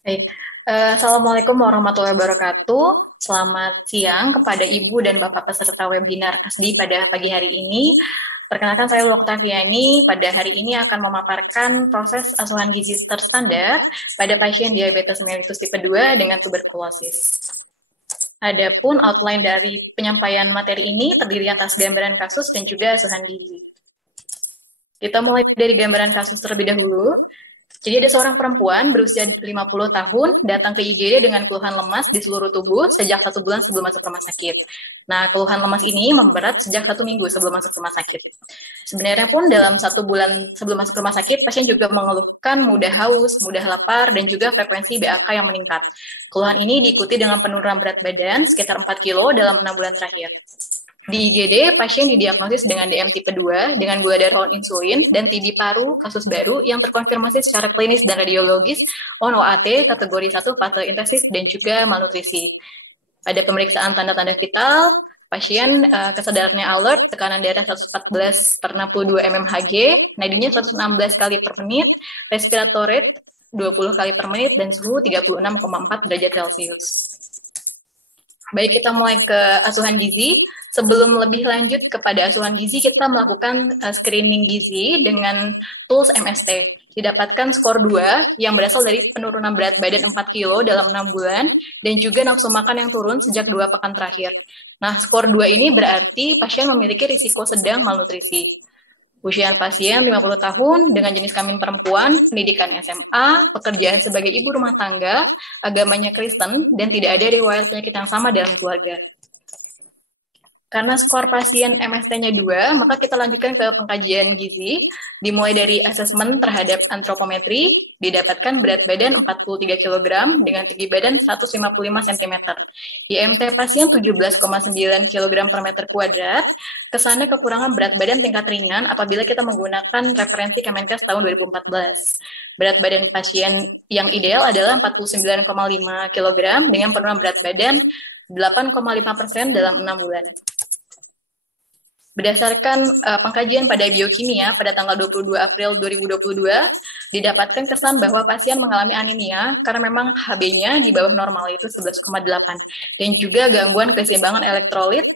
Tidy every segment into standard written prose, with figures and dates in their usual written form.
Baik. Assalamualaikum warahmatullahi wabarakatuh. Selamat siang kepada Ibu dan Bapak peserta webinar ASDI pada pagi hari ini. Perkenalkan saya Lulu Oktaviani. Pada hari ini akan memaparkan proses asuhan gizi terstandar pada pasien diabetes mellitus tipe 2 dengan tuberkulosis. Adapun outline dari penyampaian materi ini terdiri atas gambaran kasus dan juga asuhan gizi. Kita mulai dari gambaran kasus terlebih dahulu. Jadi ada seorang perempuan berusia 50 tahun datang ke IGD dengan keluhan lemas di seluruh tubuh sejak 1 bulan sebelum masuk rumah sakit. Nah, keluhan lemas ini memberat sejak 1 minggu sebelum masuk rumah sakit. Sebenarnya pun dalam 1 bulan sebelum masuk rumah sakit, pasien juga mengeluhkan mudah haus, mudah lapar, dan juga frekuensi BAK yang meningkat. Keluhan ini diikuti dengan penurunan berat badan sekitar 4 kilo dalam 6 bulan terakhir. Di IGD, pasien didiagnosis dengan DM tipe 2 dengan gula darah on insulin dan TB paru kasus baru yang terkonfirmasi secara klinis dan radiologis on OAT kategori 1 fase intensif dan juga malnutrisi. Pada pemeriksaan tanda-tanda vital, pasien kesadarannya alert, tekanan darah 114 per 62 mmHg, nadinya 116 kali per menit, respiratory rate 20 kali per menit, dan suhu 36,4 derajat Celcius. Baik, kita mulai ke asuhan gizi. Sebelum lebih lanjut kepada asuhan gizi, kita melakukan screening gizi dengan tools MST. Didapatkan skor 2 yang berasal dari penurunan berat badan 4 kilo dalam 6 bulan dan juga nafsu makan yang turun sejak 2 pekan terakhir. Nah, skor 2 ini berarti pasien memiliki risiko sedang malnutrisi. Usia pasien 50 tahun dengan jenis kelamin perempuan, pendidikan SMA, pekerjaan sebagai ibu rumah tangga, agamanya Kristen, dan tidak ada riwayat penyakit yang sama dalam keluarga. Karena skor pasien MST-nya 2, maka kita lanjutkan ke pengkajian gizi, dimulai dari asesmen terhadap antropometri, didapatkan berat badan 43 kg dengan tinggi badan 155 cm. IMT pasien 17,9 kg per meter kuadrat, kesannya kekurangan berat badan tingkat ringan apabila kita menggunakan referensi Kemenkes tahun 2014. Berat badan pasien yang ideal adalah 49,5 kg dengan penurunan berat badan 8,5% dalam 6 bulan. Berdasarkan pengkajian pada biokimia pada tanggal 22 April 2022, didapatkan kesan bahwa pasien mengalami anemia karena memang Hb-nya di bawah normal, yaitu 11,8. Dan juga gangguan keseimbangan elektrolit,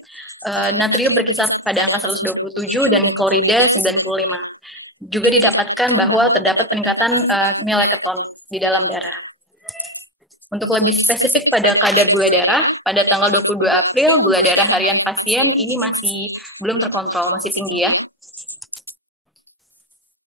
natrium berkisar pada angka 127 dan klorida 95. Juga didapatkan bahwa terdapat peningkatan nilai keton di dalam darah. Untuk lebih spesifik pada kadar gula darah, pada tanggal 22 April, gula darah harian pasien ini masih belum terkontrol, masih tinggi ya.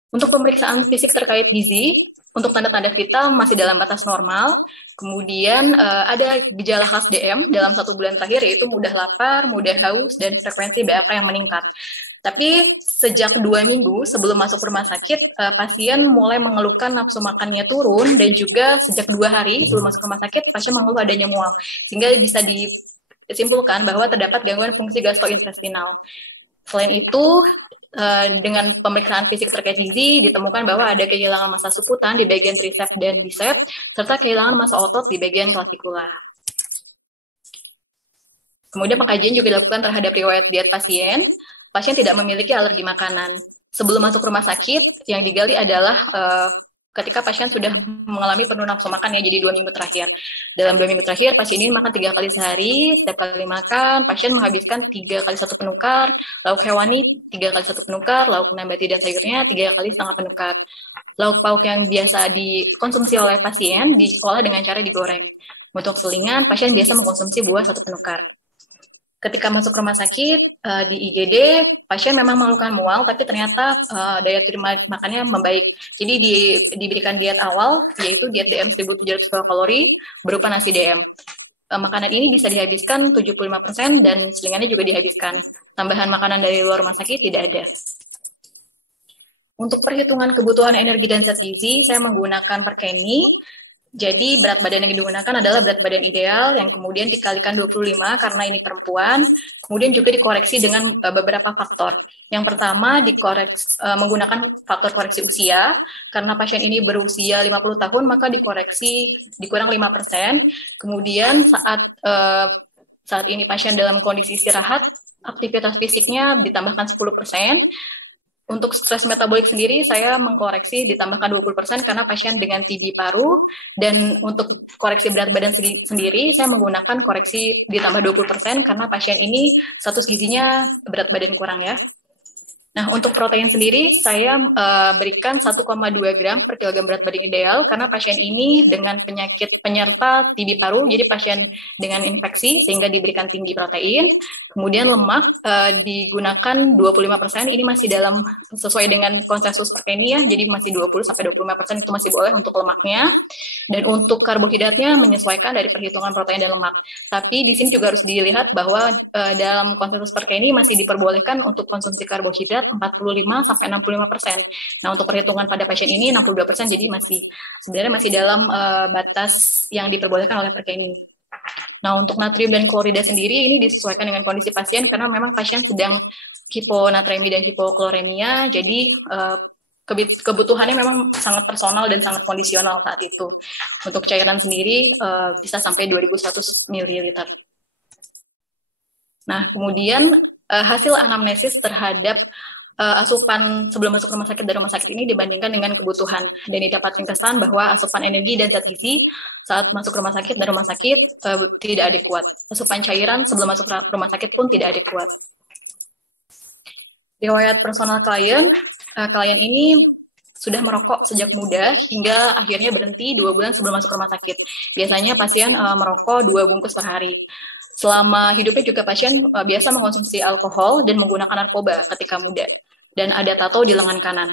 Untuk pemeriksaan fisik terkait gizi, untuk tanda-tanda vital masih dalam batas normal. Kemudian ada gejala khas DM dalam 1 bulan terakhir, yaitu mudah lapar, mudah haus, dan frekuensi BAK yang meningkat. Tapi sejak 2 minggu sebelum masuk rumah sakit, pasien mulai mengeluhkan nafsu makannya turun, dan juga sejak 2 hari sebelum masuk rumah sakit, pasien mengeluh adanya mual. Sehingga bisa disimpulkan bahwa terdapat gangguan fungsi gastrointestinal. Selain itu, dengan pemeriksaan fisik terkait gizi, ditemukan bahwa ada kehilangan massa suputan di bagian triceps dan biceps, serta kehilangan massa otot di bagian klavikula. Kemudian pengkajian juga dilakukan terhadap riwayat diet pasien. Pasien tidak memiliki alergi makanan. Sebelum masuk rumah sakit, yang digali adalah ketika pasien sudah mengalami penurunan nafsu makan ya, jadi 2 minggu terakhir. Dalam 2 minggu terakhir, pasien ini makan 3 kali sehari, setiap kali makan, pasien menghabiskan 3 kali 1 penukar, lauk hewani 3 kali 1 penukar, lauk nabati dan sayurnya 3 kali setengah penukar. Lauk pauk yang biasa dikonsumsi oleh pasien diolah dengan cara digoreng. Untuk selingan, pasien biasa mengkonsumsi buah 1 penukar. Ketika masuk rumah sakit di IGD, pasien memang mengeluhkan mual, tapi ternyata daya terima makannya membaik. Jadi diberikan diet awal, yaitu diet DM 1700 kilokalori berupa nasi DM. Makanan ini bisa dihabiskan 75% dan selingannya juga dihabiskan. Tambahan makanan dari luar rumah sakit tidak ada. Untuk perhitungan kebutuhan energi dan zat gizi, saya menggunakan Perkeni. Jadi berat badan yang digunakan adalah berat badan ideal yang kemudian dikalikan 25 karena ini perempuan, kemudian juga dikoreksi dengan beberapa faktor. Yang pertama menggunakan faktor koreksi usia, karena pasien ini berusia 50 tahun maka dikurang 5%. Kemudian saat ini pasien dalam kondisi istirahat, aktivitas fisiknya ditambahkan 10%. Untuk stres metabolik sendiri, saya mengkoreksi ditambahkan 20% karena pasien dengan TB paru. Dan untuk koreksi berat badan sendiri, saya menggunakan koreksi ditambah 20% karena pasien ini status gizinya berat badan kurang ya. Nah, untuk protein sendiri, saya berikan 1,2 gram per kilogram berat badan ideal karena pasien ini dengan penyakit penyerta TB paru, jadi pasien dengan infeksi sehingga diberikan tinggi protein. Kemudian lemak digunakan 25%, ini masih sesuai dengan konsensus Perkeni ya, jadi masih 20-25% itu masih boleh untuk lemaknya. Dan untuk karbohidratnya menyesuaikan dari perhitungan protein dan lemak. Tapi di sini juga harus dilihat bahwa dalam konsensus Perkeni masih diperbolehkan untuk konsumsi karbohidrat 45-65%. Nah, untuk perhitungan pada pasien ini 62%, jadi sebenarnya masih dalam batas yang diperbolehkan oleh Perkeni. Nah, untuk natrium dan klorida sendiri ini disesuaikan dengan kondisi pasien karena memang pasien sedang hiponatremia dan hipokloremia, jadi kebutuhannya memang sangat personal dan sangat kondisional saat itu. Untuk cairan sendiri bisa sampai 2100 ml. Nah, kemudian hasil anamnesis terhadap asupan sebelum masuk rumah sakit dan rumah sakit ini dibandingkan dengan kebutuhan, dan didapatkan kesan bahwa asupan energi dan zat gizi saat masuk rumah sakit dan rumah sakit tidak adekuat. Asupan cairan sebelum masuk rumah sakit pun tidak adekuat. Riwayat personal klien ini sudah merokok sejak muda hingga akhirnya berhenti 2 bulan sebelum masuk rumah sakit. Biasanya pasien merokok 2 bungkus per hari. Selama hidupnya juga pasien biasa mengkonsumsi alkohol dan menggunakan narkoba ketika muda. Dan ada tato di lengan kanan.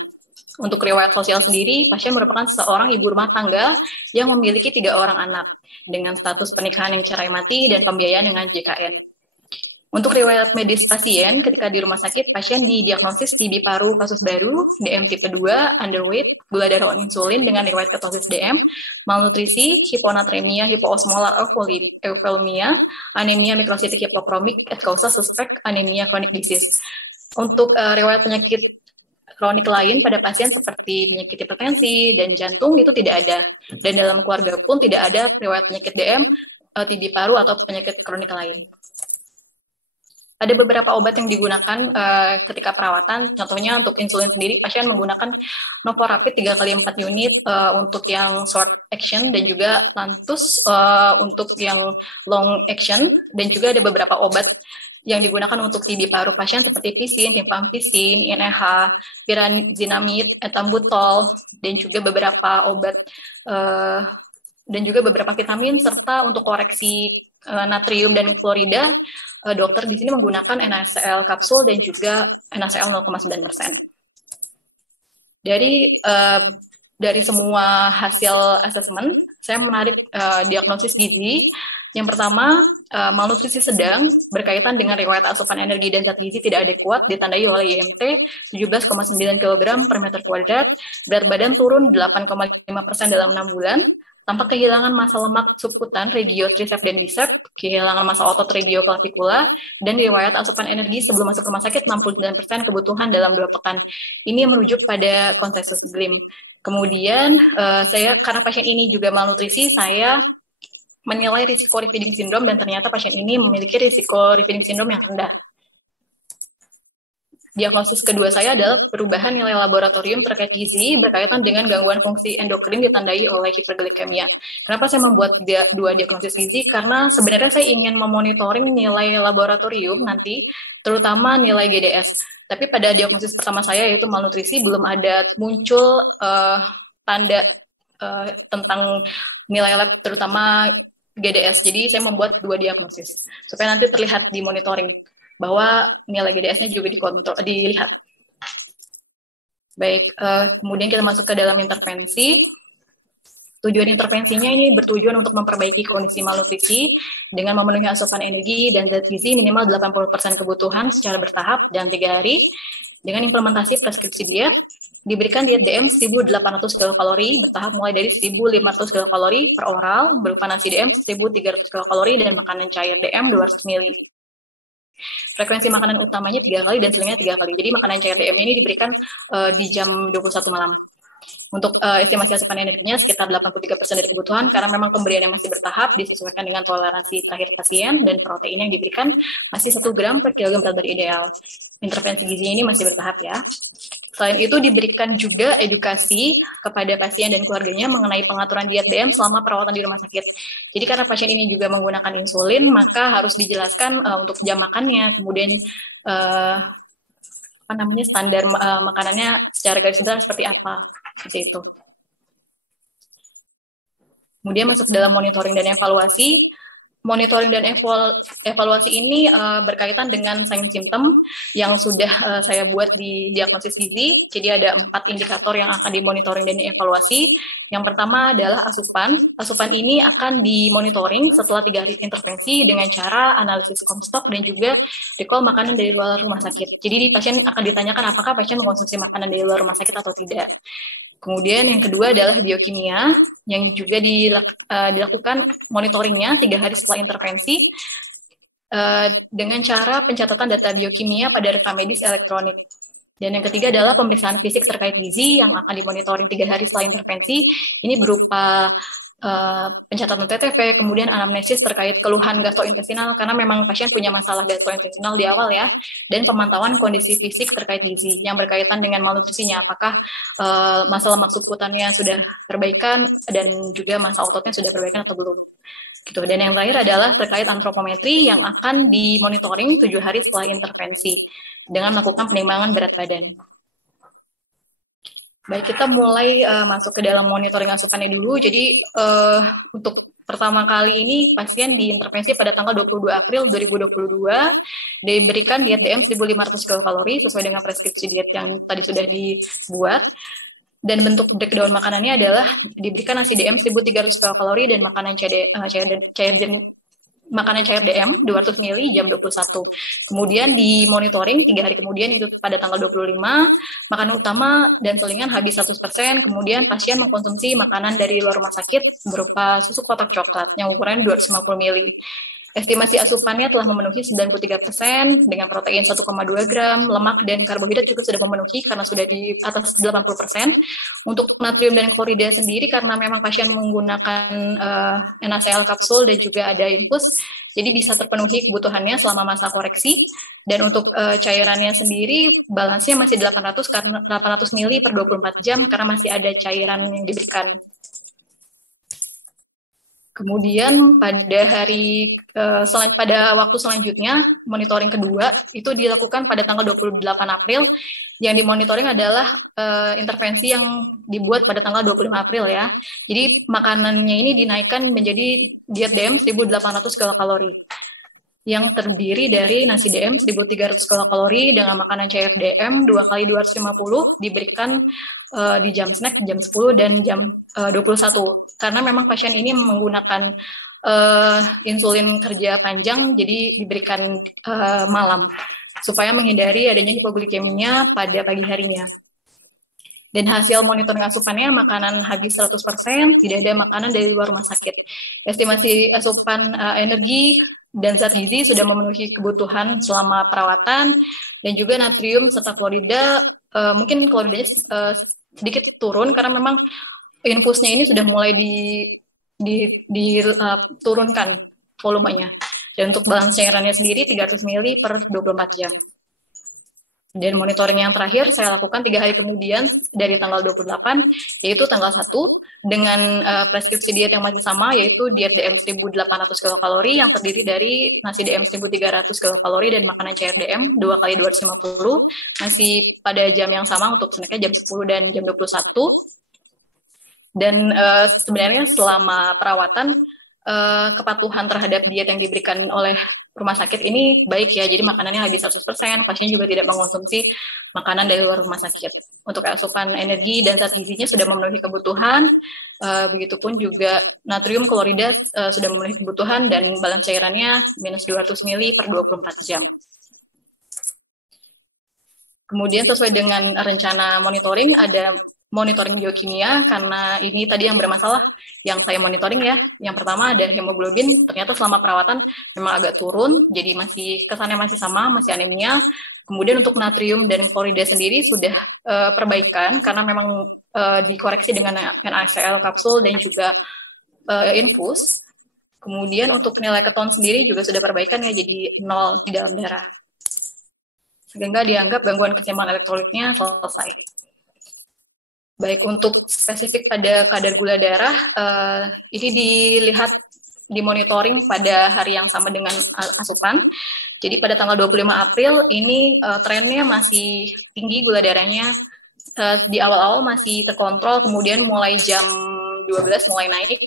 Untuk riwayat sosial sendiri, pasien merupakan seorang ibu rumah tangga yang memiliki 3 orang anak dengan status pernikahan yang cerai mati dan pembiayaan dengan JKN. Untuk riwayat medis pasien, ketika di rumah sakit, pasien didiagnosis TB paru kasus baru, DM tipe 2, underweight, gula darah on insulin dengan riwayat ketosis DM, malnutrisi, hiponatremia, hipoosmolar euvolemia, anemia mikrositik hipokromik, et causa suspek, anemia chronic disease. Untuk riwayat penyakit kronik lain pada pasien seperti penyakit hipertensi dan jantung itu tidak ada. Dan dalam keluarga pun tidak ada riwayat penyakit DM, TB paru atau penyakit kronik lain. Ada beberapa obat yang digunakan ketika perawatan, contohnya untuk insulin sendiri, pasien menggunakan Novorapid 3x4 unit untuk yang short action dan juga Lantus untuk yang long action, dan juga ada beberapa obat yang digunakan untuk TB paru pasien seperti Visin, Rifampicin, INH, Pyrazinamide, Ethambutol, dan juga beberapa obat dan juga beberapa vitamin, serta untuk koreksi natrium dan klorida, dokter di sini menggunakan NaCl kapsul dan juga NaCl 0,9%. Dari semua hasil asesmen, saya menarik diagnosis gizi. Yang pertama, malnutrisi sedang berkaitan dengan riwayat asupan energi dan zat gizi tidak adekuat, ditandai oleh IMT 17,9 kg per meter kuadrat, berat badan turun 8,5% dalam 6 bulan, tampak kehilangan massa lemak subkutan, regio, triceps, dan bicep, kehilangan massa otot regio clavicula, dan riwayat asupan energi sebelum masuk rumah sakit 69% kebutuhan dalam 2 pekan. Ini merujuk pada konsensus GLIM. Kemudian, karena pasien ini juga malnutrisi, saya menilai risiko refeeding syndrome, dan ternyata pasien ini memiliki risiko refeeding syndrome yang rendah. Diagnosis kedua saya adalah perubahan nilai laboratorium terkait gizi berkaitan dengan gangguan fungsi endokrin ditandai oleh hiperglikemia. Kenapa saya membuat 2 diagnosis gizi? Karena sebenarnya saya ingin memonitoring nilai laboratorium nanti, terutama nilai GDS. Tapi pada diagnosis pertama saya, yaitu malnutrisi, belum ada muncul tanda tentang nilai lab, terutama GDS. Jadi saya membuat 2 diagnosis supaya nanti terlihat di monitoring bahwa nilai GDS-nya juga dilihat. Baik, kemudian kita masuk ke dalam intervensi. Tujuan intervensinya ini bertujuan untuk memperbaiki kondisi malnutrisi dengan memenuhi asupan energi dan zat gizi minimal 80% kebutuhan secara bertahap dan 3 hari. Dengan implementasi preskripsi diet, diberikan diet DM 1.800 kilokalori bertahap mulai dari 1.500 kilokalori per oral berupa nasi DM 1.300 kilokalori dan makanan cair DM 200 ml. Frekuensi makanan utamanya 3 kali dan selingnya 3 kali. Jadi makanan cair DM ini diberikan di jam 21 malam. Untuk estimasi asupan energinya sekitar 83% dari kebutuhan karena memang pemberiannya masih bertahap disesuaikan dengan toleransi terakhir pasien dan protein yang diberikan masih 1 gram per kilogram berat badan ideal. Intervensi gizinya ini masih bertahap ya. Selain itu diberikan juga edukasi kepada pasien dan keluarganya mengenai pengaturan diet DM selama perawatan di rumah sakit. Jadi karena pasien ini juga menggunakan insulin, maka harus dijelaskan untuk jam makannya, kemudian standar makanannya secara garis besar seperti apa, seperti itu. Kemudian masuk ke dalam monitoring dan evaluasi. Monitoring dan evaluasi ini berkaitan dengan sign symptom yang sudah saya buat di diagnosis gizi. Jadi ada 4 indikator yang akan dimonitoring dan dievaluasi. Yang pertama adalah asupan. Asupan ini akan dimonitoring setelah 3 hari intervensi dengan cara analisis Comstock dan juga recall makanan dari luar rumah sakit. Jadi pasien akan ditanyakan apakah pasien mengkonsumsi makanan dari luar rumah sakit atau tidak. Kemudian yang kedua adalah biokimia, yang juga dilakukan monitoringnya 3 hari setelah intervensi dengan cara pencatatan data biokimia pada rekam medis elektronik. Dan yang ketiga adalah pemeriksaan fisik terkait gizi yang akan dimonitoring 3 hari setelah intervensi. Ini berupa pencatatan TTP, kemudian anamnesis terkait keluhan gastrointestinal, karena memang pasien punya masalah gastrointestinal di awal ya, dan pemantauan kondisi fisik terkait gizi yang berkaitan dengan malnutrisinya, apakah masa lemak subkutannya sudah perbaikan dan juga masa ototnya sudah perbaikan atau belum. Gitu. Dan yang terakhir adalah terkait antropometri yang akan dimonitoring 7 hari setelah intervensi dengan melakukan penimbangan berat badan. Baik, kita mulai masuk ke dalam monitoring asupannya dulu. Jadi untuk pertama kali ini pasien diintervensi pada tanggal 22 April 2022, diberikan diet DM 1.500 kilokalori sesuai dengan preskripsi diet yang tadi sudah dibuat. Dan bentuk breakdown makanannya adalah diberikan nasi DM 1.300 kilokalori dan makanan makanan cair DM 200 ml jam 21. Kemudian di monitoring 3 hari kemudian itu pada tanggal 25, makanan utama dan selingan habis 100%, kemudian pasien mengkonsumsi makanan dari luar rumah sakit berupa susu kotak coklat yang ukuran 250 ml. Estimasi asupannya telah memenuhi 93% dengan protein 1,2 gram, lemak dan karbohidrat juga sudah memenuhi karena sudah di atas 80%. Untuk natrium dan klorida sendiri karena memang pasien menggunakan NaCl kapsul dan juga ada infus, jadi bisa terpenuhi kebutuhannya selama masa koreksi. Dan untuk cairannya sendiri balansnya masih 800 ml per 24 jam karena masih ada cairan yang diberikan. Kemudian pada waktu selanjutnya monitoring kedua itu dilakukan pada tanggal 28 April. Yang dimonitoring adalah intervensi yang dibuat pada tanggal 25 April ya. Jadi makanannya ini dinaikkan menjadi diet DM 1.800 kilokalori yang terdiri dari nasi DM 1.300 kilokalori dengan makanan cair DM 2 kali 250 diberikan di jam snack jam 10 dan jam 21. Karena memang pasien ini menggunakan insulin kerja panjang, jadi diberikan malam supaya menghindari adanya hipoglikemia pada pagi harinya. Dan hasil monitoring asupannya makanan habis 100%, tidak ada makanan dari luar rumah sakit. Estimasi asupan energi dan zat gizi sudah memenuhi kebutuhan selama perawatan, dan juga natrium serta klorida, mungkin kloridanya sedikit turun karena memang infusnya ini sudah mulai diturunkan volumenya. Dan untuk balance cairannya sendiri 300 ml per 24 jam. Dan monitoring yang terakhir saya lakukan 3 hari kemudian dari tanggal 28, yaitu tanggal 1, dengan preskripsi diet yang masih sama, yaitu diet DM 1.800 kilokalori yang terdiri dari nasi DM 1.300 kilokalori dan makanan cair DM 2 kali 250, masih pada jam yang sama untuk snacknya jam 10 dan jam 21. Dan sebenarnya selama perawatan, kepatuhan terhadap diet yang diberikan oleh rumah sakit ini baik ya, jadi makanannya habis 100%, pasien juga tidak mengkonsumsi makanan dari luar rumah sakit. Untuk asupan energi dan zat gizinya sudah memenuhi kebutuhan, begitupun juga natrium klorida sudah memenuhi kebutuhan dan balance cairannya minus 200 ml per 24 jam. Kemudian sesuai dengan rencana monitoring ada monitoring biokimia, karena ini tadi yang bermasalah yang saya monitoring ya. Yang pertama ada hemoglobin, ternyata selama perawatan memang agak turun, jadi kesannya masih sama, masih anemia. Kemudian untuk natrium dan klorida sendiri sudah perbaikan karena memang dikoreksi dengan NaCl kapsul dan juga infus. Kemudian untuk nilai keton sendiri juga sudah perbaikan ya, jadi 0 di dalam darah. Sehingga dianggap gangguan keseimbangan elektrolitnya selesai. Baik, untuk spesifik pada kadar gula darah, ini dilihat dimonitoring pada hari yang sama dengan asupan. Jadi pada tanggal 25 April ini trennya masih tinggi gula darahnya. Di awal-awal masih terkontrol, kemudian mulai jam 12 mulai naik,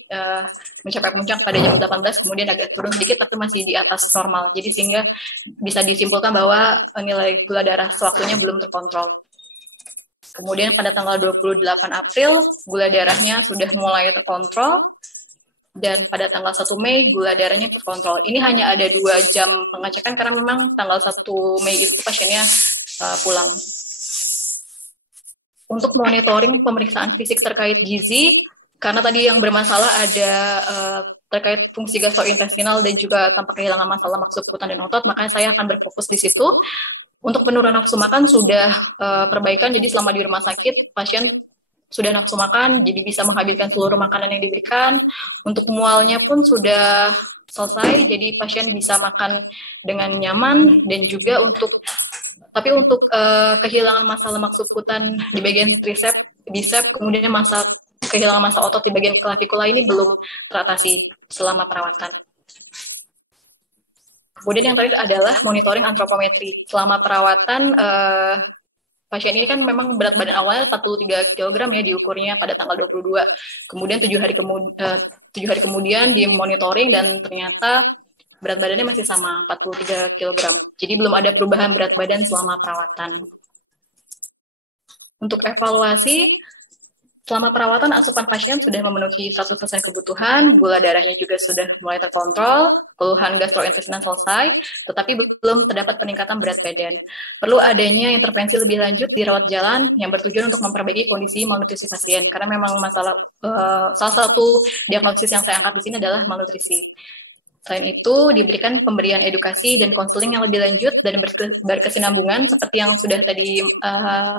mencapai puncak pada jam 18, kemudian agak turun sedikit tapi masih di atas normal. Jadi sehingga bisa disimpulkan bahwa nilai gula darah sewaktunya belum terkontrol. Kemudian pada tanggal 28 April, gula darahnya sudah mulai terkontrol, dan pada tanggal 1 Mei, gula darahnya terkontrol. Ini hanya ada 2 jam pengecekan, karena memang tanggal 1 Mei itu pasiennya pulang. Untuk monitoring pemeriksaan fisik terkait gizi, karena tadi yang bermasalah ada terkait fungsi gastrointestinal dan juga tanpa kehilangan masalah lemak subkutan dan otot, makanya saya akan berfokus di situ. Untuk penurunan nafsu makan sudah perbaikan, jadi selama di rumah sakit pasien sudah nafsu makan, jadi bisa menghabiskan seluruh makanan yang diberikan. Untuk mualnya pun sudah selesai, jadi pasien bisa makan dengan nyaman. Dan juga untuk kehilangan massa lemak subkutan di bagian tricep, bicep, kemudian kehilangan massa otot di bagian klavikula ini belum teratasi selama perawatan. Kemudian yang terakhir adalah monitoring antropometri. Selama perawatan, pasien ini kan memang berat badan awalnya 43 kg ya, diukurnya pada tanggal 22. Kemudian 7 hari kemudian dimonitoring dan ternyata berat badannya masih sama, 43 kg. Jadi belum ada perubahan berat badan selama perawatan. Untuk evaluasi, selama perawatan asupan pasien sudah memenuhi 100% kebutuhan, gula darahnya juga sudah mulai terkontrol, keluhan gastrointestinal selesai, tetapi belum terdapat peningkatan berat badan. Perlu adanya intervensi lebih lanjut di rawat jalan yang bertujuan untuk memperbaiki kondisi malnutrisi pasien, karena memang salah satu diagnosis yang saya angkat di sini adalah malnutrisi. Selain itu, diberikan pemberian edukasi dan konseling yang lebih lanjut dan berkesinambungan, seperti yang sudah tadi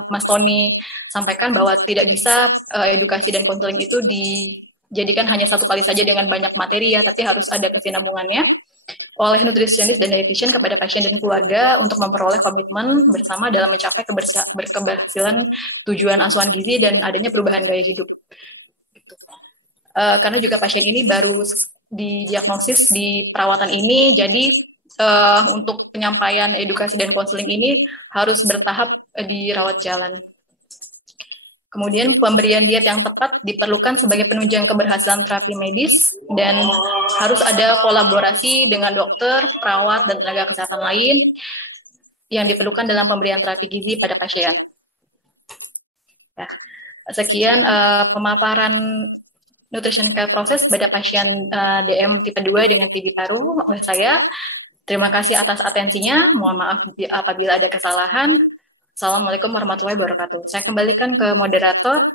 Mas Tony sampaikan, bahwa tidak bisa edukasi dan konseling itu dijadikan hanya satu kali saja dengan banyak materi ya, tapi harus ada kesinambungannya oleh nutrisionis dan dietitian kepada pasien dan keluarga untuk memperoleh komitmen bersama dalam mencapai keberhasilan tujuan asuhan gizi dan adanya perubahan gaya hidup. Karena juga pasien ini baru didiagnosis di perawatan ini, jadi untuk penyampaian edukasi dan konseling ini harus bertahap di rawat jalan. Kemudian pemberian diet yang tepat diperlukan sebagai penunjang keberhasilan terapi medis, dan harus ada kolaborasi dengan dokter, perawat, dan tenaga kesehatan lain yang diperlukan dalam pemberian terapi gizi pada pasien. Ya, sekian pemaparan nutrition care process pada pasien DM tipe 2 dengan TB paru oleh saya. Terima kasih atas atensinya. Mohon maaf apabila ada kesalahan. Assalamualaikum warahmatullahi wabarakatuh. Saya kembalikan ke moderator.